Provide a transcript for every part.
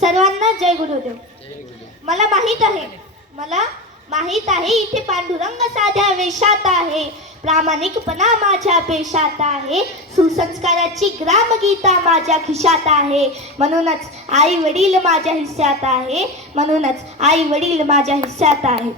सर्वांना जय गुरुदेव. मला माहीत आहे मला माहीत आहे इथे पांडुरंग साध्या वेशात आहे. प्रामाणिकपणा माझ्या पेशात आहे. सुसंस्काराची ग्रामगीता माझ्या खिशात आहे. म्हणूनच आई वडील माझ्या हिस्स्यात आहे. म्हणूनच आई वडील माझ्या हिस्स्यात आहे.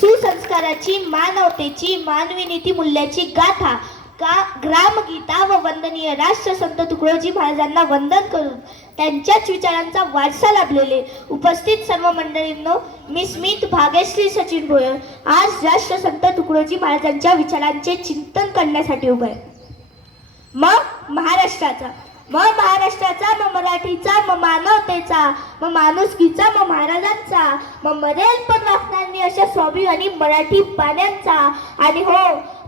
सुसंस्काराची मानवतेची मानवी नीती मूल्याची गाथा ग्रामगीता व वंदनीय राष्ट्रसंत तुकडोजी महाराजांना वंदन करून त्यांच्याच विचारांचा वारसा लाभलेले उपस्थित सर्व मंडळींनो मी स्मित भाग्यश्री सचिन भोयर आज राष्ट्रसंत तुकडोजी महाराजांच्या विचारांचे चिंतन करण्यासाठी उभे आहे. मग महाराष्ट्राचा मग महाराष्ट्राचा मग मराठीचा मग मानवतेचा मग माणुसकीचा मग महाराजांचा मग मरेल पण वाचणार नाही अशा स्वाभिमानी मराठी पाण्यांचा. आणि हो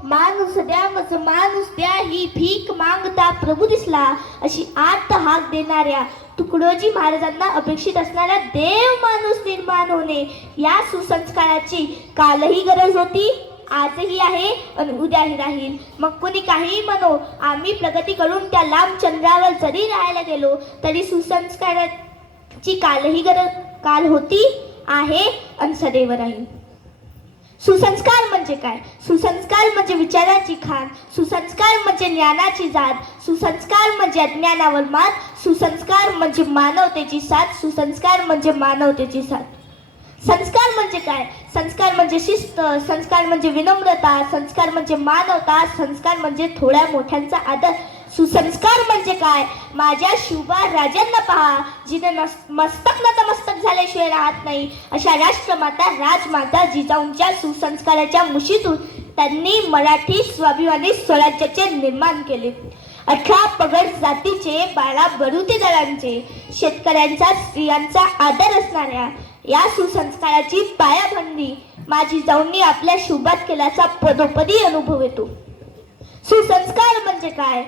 माणूस द्या मज माणूस द्या ही भीक मागता प्रभू दिसला. अशी आत हाक देणाऱ्या तुकडोजी महाराजांना अपेक्षित असणारा देव माणूस निर्माण होणे या सुसंस्काराची कालही गरज होती आजही आहे आणि उद्याही राहील. मग कोणी काहीही म्हणो आम्ही प्रगती करून त्या लांब चंद्रावर जरी राहायला गेलो तरी सुसंस्काराची कालही गरज काल होती आहे आणि सदैव राहील. सुसंस्कार म्हणजे काय? सुसंस्कार म्हणजे विचाराची खाण सुसंस्कार म्हणजे ज्ञानाची जात सुसंस्कार म्हणजे अज्ञानावर मात सुसंस्कार म्हणजे मानवतेची साथ सुसंस्कार म्हणजे मानवतेची साथ. संस्कार म्हणजे काय? संस्कार म्हणजे शिस्त संस्कार म्हणजे विनम्रता संस्कार म्हणजे मानवता संस्कार म्हणजे थोड्या मोठ्यांचा आदर सुसंस्कार म्हणजे काय? माझ्या शुभा राजांना पहा जिने मस्तक नतमस्तक झाल्याशिवाय राहत नाही. अशा राष्ट्रमाता राजमाता जिजाऊंच्या सुसंस्काराच्या मुशीतून त्यांनी मराठी स्वाभिमानी स्वराज्याचे निर्माण केले. अठरा पगड जातीचे बारा बरुतेदारांचे शेतकऱ्यांचा स्त्रियांचा आदर असणाऱ्या या सुसंस्काराची पायाभरणी माझी जाऊंनी आपल्या शुभात केल्याचा पदोपदी अनुभव येतो. सुसंस्कार म्हणजे काय?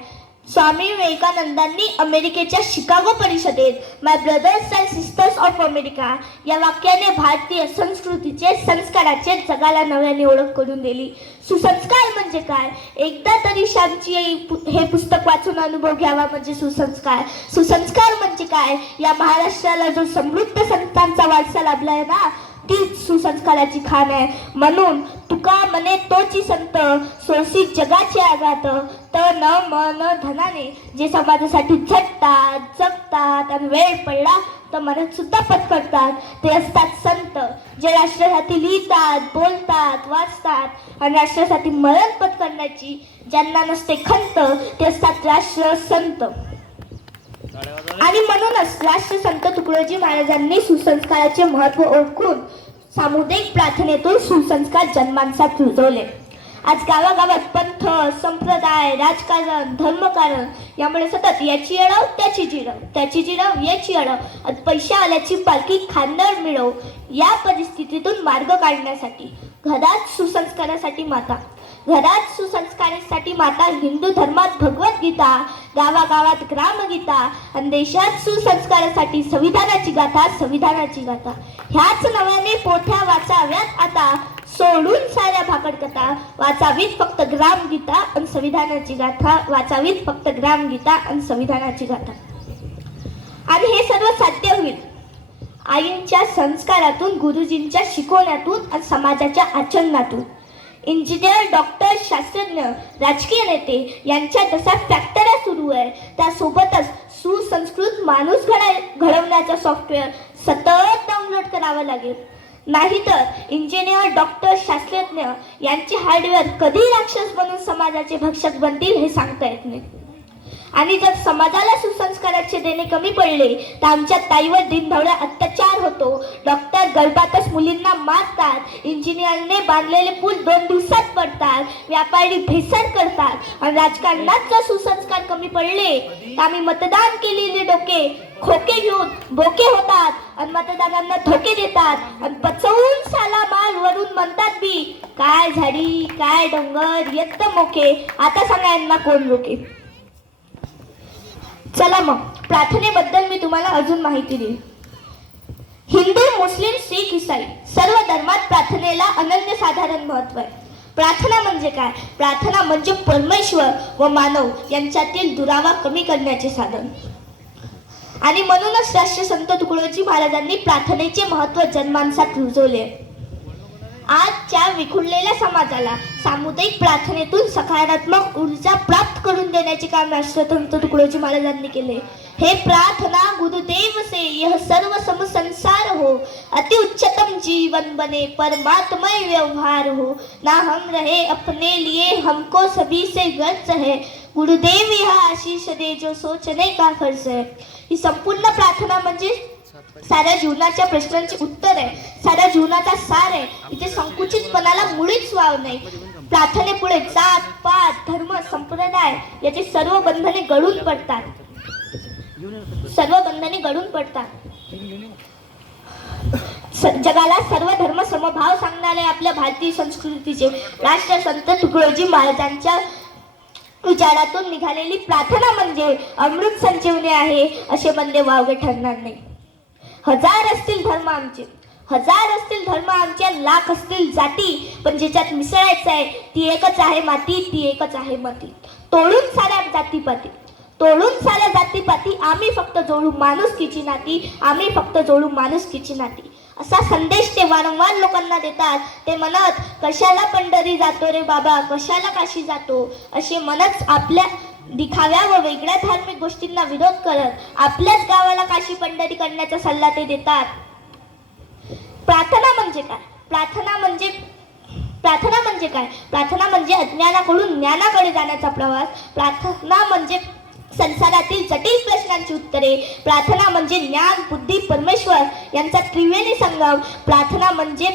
स्वामी विवेकानंदांनी अमेरिकेच्या शिकागो परिषदेत my brothers and sisters of America या वाक्याने भारतीय संस्कृतीचे संस्काराचे जगाला नव्याने ओळख करून दिली. सुसंस्कार म्हणजे काय? एकदा तरी श्यामची हे पुस्तक वाचून अनुभव घ्यावा म्हणजे सुसंस्कार. सुसंस्कार म्हणजे काय? या महाराष्ट्राला जो समृद्ध संतांचा वारसा लाभला आहे ना तीच सुसंस्काराची खाण आहे. म्हणून तुका मने तोची संत सोसी जगाचे आघात तन मन धनाने जे समाजासाठी झटतात जगतात आणि वेळ पडला तर मनात सुद्धा पत्करतात ते असतात संत जे राष्ट्रासाठी लिहितात बोलतात वाचतात आणि राष्ट्रासाठी मरण पत्करण्याची ज्यांना नसते खंत ते असतात राष्ट्र संत. आणि म्हणूनच राष्ट्रसंत तुकडोजी महाराजांनी सुसंस्काराचे महत्त्व ओळखून सामुदायिक प्रार्थनेतून सुसंस्कार जन्मांसाठी रुजवले. आज गावागावात पंथ संप्रदाय राजकारण धर्मकारण यामुळे सतत याची अडव त्याची जिरव त्याची जिरव याची अडव. पैसे पैशावाल्याची पालखी खांद्यावर मिळव या परिस्थितीतून मार्ग काढण्यासाठी. घरात सुसंस्कारासाठी माता. घरात सुसंस्कारासाठी माता हिंदू धर्मात भगवद्गीता गावागावात ग्रामगीता आणि देशात सुसंस्कारासाठी संविधानाची गाथा संविधानाची गाथा. ह्याच नव्याने पोथ्या वाचाव्यात आता सोडून साऱ्या भाकडकथा वाचावीत फक्त ग्रामगीता आणि संविधानाची गाथा वाचावीत फक्त ग्रामगीता आणि संविधानाची गाथा. आणि हे सर्व साध्य होईल. आईंच्या संस्कारातून गुरुजींच्या शिकवण्यातून आणि समाजाच्या आचरणातून. इंजिनियर डॉक्टर शास्त्रज्ञ राजकीय नेते यांच्या जसा फॅक्टऱ्या सुरू आहे. त्यासोबतच सुसंस्कृत माणूस घडा घडवण्याचं सॉफ्टवेअर सतत डाउनलोड करावं लागेल. नाहीतर इंजिनियर डॉक्टर शास्त्रज्ञ यांचे हार्डवेअर कधी राक्षस बनून समाजाचे भक्षक बनतील हे सांगता येत नाही. आणि जर समाजाला सुसंस्काराचे देणे कमी पडले तर आमच्या ताईवर दिनधवळा अत्याचार होतो. डॉक्टर गर्भातच मुलींना मारतात इंजिनियरने बांधलेले पूल दोन दिवसात पडतात व्यापारी भेसळ करतात. आणि राजकारणात जर सुसंस्कार कमी पडले तर आम्ही मतदान केलेले डोके खोके घेऊन बोके होतात आणि मतदारांना धोके देतात. आणि पचवून साला माल वरून म्हणतात बी काय झाडी काय डोंगर येत मोके. आता सांगा यांना कोण रोके? चला मग प्रार्थनेबद्दल मी तुम्हाला अजून माहिती देईन. हिंदू मुस्लिम शीख इसाई सर्व धर्मात प्रार्थनेला अनन्य साधारण महत्त्व आहे. प्रार्थना म्हणजे काय? प्रार्थना म्हणजे परमेश्वर व मानव यांच्यातील दुरावा कमी करण्याचे साधन. आणि म्हणूनच राष्ट्रसंत तुकडोजी महाराजांनी प्रार्थनेचे महत्त्व जन्मांसात रुजवले. आजच्या विखुरलेल्या समाजाला सामुदायिक प्रार्थनेतून सकारात्मक ऊर्जा प्राप्त करून देण्याचे काम राष्ट्रसंत तुकडोजी महाराजांनी केले. हे प्रार्थना गुरुदेव से यह सर्व सम संसार हो. अति उच्चतम जीवन बने परमात्मय व्यवहार हो. ना हम रहे अपने लिए हमको सभी से गर्ज है. गुरुदेव यह आशीष दे जो सोचने का फर्ज है. ही संपूर्ण प्रार्थना म्हणजे साऱ्या जीवनाच्या प्रश्नांचे उत्तर आहे. साऱ्या जीवनाचा सार आहे. इथे संकुचितपणाला मुळीच वाव नाही. प्रार्थनेपुढे जात पात धर्म संप्रदाय याचे सर्व बंधने गळून पडतात. सर्व बंधने गळून पडतात. स- जगाला सर्व धर्म समभाव सांगणारे आपल्या भारतीय संस्कृतीचे राष्ट्रसंत तुकडोजी महाराजांच्या विचारातून निघालेली प्रार्थना म्हणजे अमृत संजीवनी आहे असे म्हणणे वावगे ठरणार नाही. हजार असतील धर्म आमचे. हजार असतील धर्म आमच्या लाख असतील जाती पण ज्याच्यात मिसळायचं आहे ती एकच आहे माती ती एकच आहे माती. तोडून साऱ्या जातीपाती. तोडून साऱ्या जातीपाती आम्ही फक्त जोडू माणुसकीची नाती आम्ही फक्त जोडू माणुसकीची नाती. असा संदेश ते वारंवार लोकांना देतात. ते म्हणत कशाला पंढरी जातो रे बाबा? कशाला काशी जातो? असे म्हणत आपल्या दिखाव्या व वेगळ्या धार्मिक गोष्टींना विरोध करत आपल्याच गावाला काशी पंढरी करण्याचा सल्ला ते देतात. प्रार्थना म्हणजे काय? प्रार्थना म्हणजे प्रार्थना म्हणजे काय? प्रार्थना म्हणजे अज्ञानाकडून ज्ञानाकडे जाण्याचा प्रवास. प्रार्थना म्हणजे संसारातील जटिल प्रश्नांची उत्तरे. प्रार्थना म्हणजे ज्ञान बुद्धी परमेश्वर यांचा त्रिवेणी संगम. प्रार्थना म्हणजे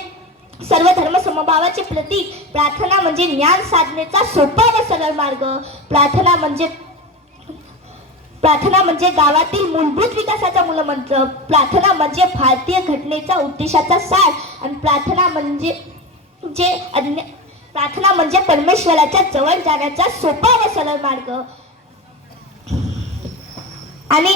सर्व धर्म समभावाचे प्रतीक. प्रार्थना म्हणजे ज्ञान साधनेचा सोपा व सरळ मार्ग. प्रार्थना म्हणजे प्रार्थना म्हणजे गावातील मूलभूत विकासाचा मूलमंत्र. प्रार्थना म्हणजे भारतीय घटनेचा उद्देशाचा सार. आणि प्रार्थना म्हणजे जे अन्य प्रार्थना म्हणजे परमेश्वराच्या जवळ जाण्याचा सोपा व सरळ मार्ग. आणि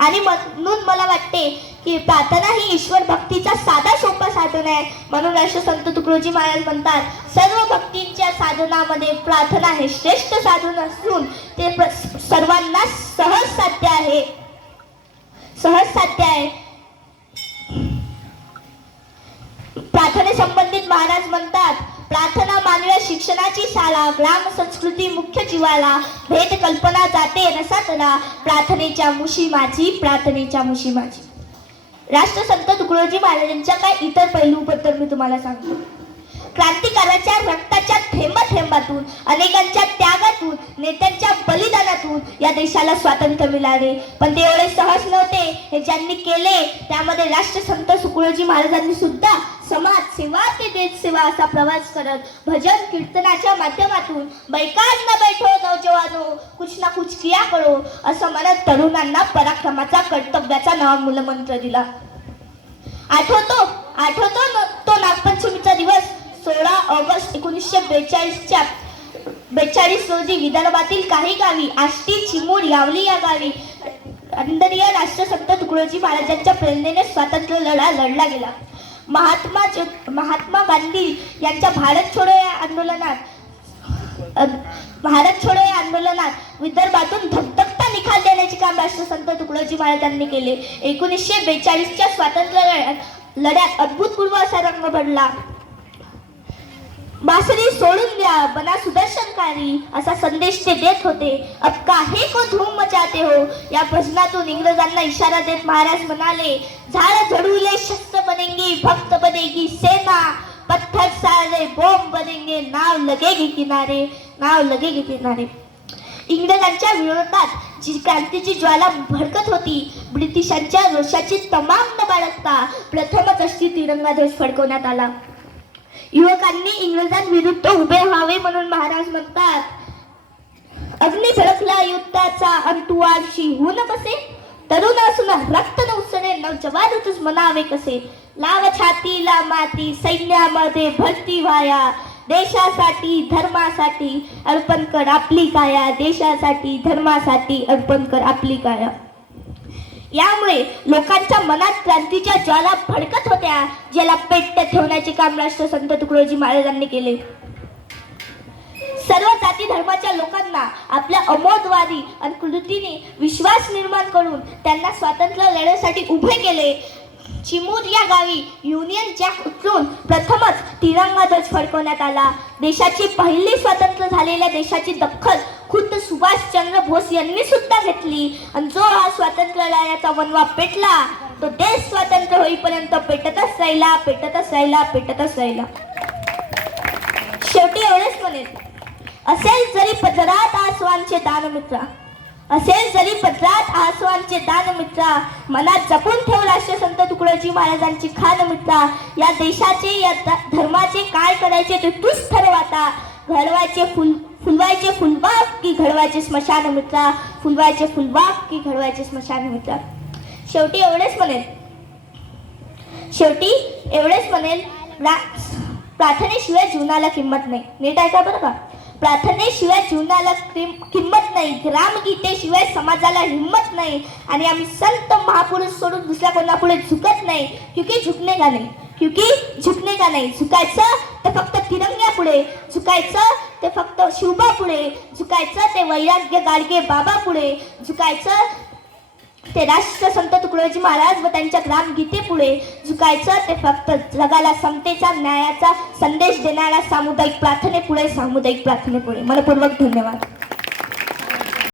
आणि म्हणून मला वाटते की प्रार्थना ही ईश्वर भक्तीचा साधा सोपा साधन आहे. म्हणून राष्ट्रसंत तुकडोजी महाराज म्हणतात सर्व भक्तींच्या साधनामध्ये प्रार्थना हे श्रेष्ठ साधन असून ते प्र- सर्वांना सहज साध्य आहे. सहज साध्य आहे. प्रार्थने संबंधित महाराज म्हणतात प्रार्थना मानव्या शिक्षणाची शाळा ग्राम संस्कृती मुख्य जीवाला भेद कल्पना जाते रसातला. प्रार्थनेच्या मुशी माझी प्रार्थनेच्या मुशी माझी. राष्ट्रसंत तुकडोजी महाराजांच्या काय इतर पैलूबद्दल मी तुम्हाला सांगतो? क्रांतिकाराच्या रक्ताच्या थेंब थेंबातून अनेकांच्या त्यागातून नेत्यांच्या बलिदानातून या देशाला स्वातंत्र्य मिळाले. पण ते एवढे सहज नव्हते. हे ज्यांनी केले त्यामध्ये राष्ट्रसंत सुकुळोजी महाराजांनी सुद्धा समाज सेवा ते देश सेवा असा प्रवास करत भजन कीर्तनाच्या माध्यमातून बैकांना बैठो नौजवानो कुछ ना कुछ किया करो असं म्हणत तरुणांना पराक्रमाचा कर्तव्याचा नवा मूलमंत्र दिला. आठवतो आठवतो तो नागपंचमीचा दिवस सोळा ऑगस्ट एकोणीसशे बेचाळीसच्या बेचाळीस रोजी विदर्भातील काही गावी आष्टी चिमूर यावली या गावी. अंदरीय राष्ट्रसंत तुकडोजी महाराजांच्या प्रेरणेने स्वातंत्र्य लढा लढला गेला. महात्मा महात्मा गांधी यांच्या भारत छोडो या आंदोलनात भारत छोडो या आंदोलनात विदर्भातून धगधगता निकाल देण्याचे काम राष्ट्रसंत तुकडोजी महाराजांनी केले. एकोणीसशे बेचाळीसच्या स्वातंत्र्य लढ्यात लढ्यात अद्भुतपूर्व असा रंग भरला. बासरी सोडून द्या बना सुदर्शनकारी असा संदेश ते देत होते. अब काहे को धूम मचाते हो? या भजनातून इंग्रजांना इशारा देत महाराज म्हणाले झाड झडूले शस्त्र बनेंगी भक्त बनेगी सेना। पत्थर सारे बॉम्ब बनेंगे नाव लगेगी किनारे नाव लगेगी किनारे। इंग्रजांच्या विरोधात जी क्रांतीची ज्वाला भडकत होती ब्रिटिशांच्या रोषाची तमाम न बाळगता प्रथमच अशी तिरंगा ध्वज फडकवण्यात आला. युवकांनी इंग्रजांविरुद्ध उभे व्हावे म्हणून महाराज म्हणतात अग्नी भडकला युद्धाचा अंतुवारशी होऊन बसे तरुण असून रक्त न उसणे न म्हणावे कसे लाव छातीला माती सैन्यामध्ये भरती व्हाया देशासाठी धर्मासाठी अर्पण कर आपली काया देशासाठी धर्मासाठी अर्पण कर आपली काया यामुळे लोकांच्या मनात क्रांतीच्या ज्वाला भडकत होत्या ज्याला पेट्ट ठेवण्याचे काम राष्ट्रसंत तुकडोजी महाराजांनी केले सर्व जाती धर्माच्या लोकांना आपल्या अमोदवादी आणि कृतीने विश्वास निर्माण करून त्यांना स्वातंत्र्य लढ्यासाठी उभे केले. चिमूर या गावी युनियन जॅक उचलून प्रथमच तिरंगा ध्वज फडकवण्यात आला. देशाची पहिली स्वतंत्र झालेल्या देशाची दखल खुद्द सुभाषचंद्र बोस यांनी सुद्धा घेतली. आणि जो हा स्वातंत्र्य लढ्याचा वनवा पेटला तो देश स्वतंत्र होईपर्यंत पेटतच राहिला पेटतच राहिला पेटतच राहिला. शेवटी एवढेच म्हणेल असेल जरी पदरात आसवांचे दान मित्रा असेल जरी पदरात आसवांचे दान मित्रा मनात जपून ठेव राष्ट्रसंत तुकडोजी महाराजांची खान मित्रा या देशाचे या धर्माचे काय करायचे ते तूच ठरव आता. घडवायचे फुल फुलवायचे फुलबाग की घडवायचे स्मशान मित्रा फुलवायचे फुलबाग की घडवायचे स्मशान मित्रा शेवटी एवढेच म्हणेल शेवटी एवढेच म्हणेल प्रा- प्रार्थनेशिवाय जीवनाला किंमत नाही. नीट ऐका बरं का? प्रार्थनेशिवाय जीवनाला किंमत नाही. ग्रामगीतेशिवाय समाजाला हिंमत नाही. आणि आम्ही संत महापुरुष सोडून दुसऱ्या कोणापुढे झुकत नाही. क्युकी झुकणे का नाही? क्युकी झुकणे का नाही? झुकायचं ते फक्त तिरंग्यापुढे. झुकायचं ते फक्त शिवबा पुढे झुकायचं ते वैराग्य गाडगे बाबा पुढे झुकायचं ते राष्ट्र संत तुकडोजी महाराज व त्यांच्या ग्रामगीतेपुढे झुकायचं ते फक्त जगाला समतेचा न्यायाचा संदेश देणाऱ्या सामुदायिक प्रार्थनेपुढे सामुदायिक प्रार्थनेपुढे. मनपूर्वक धन्यवाद.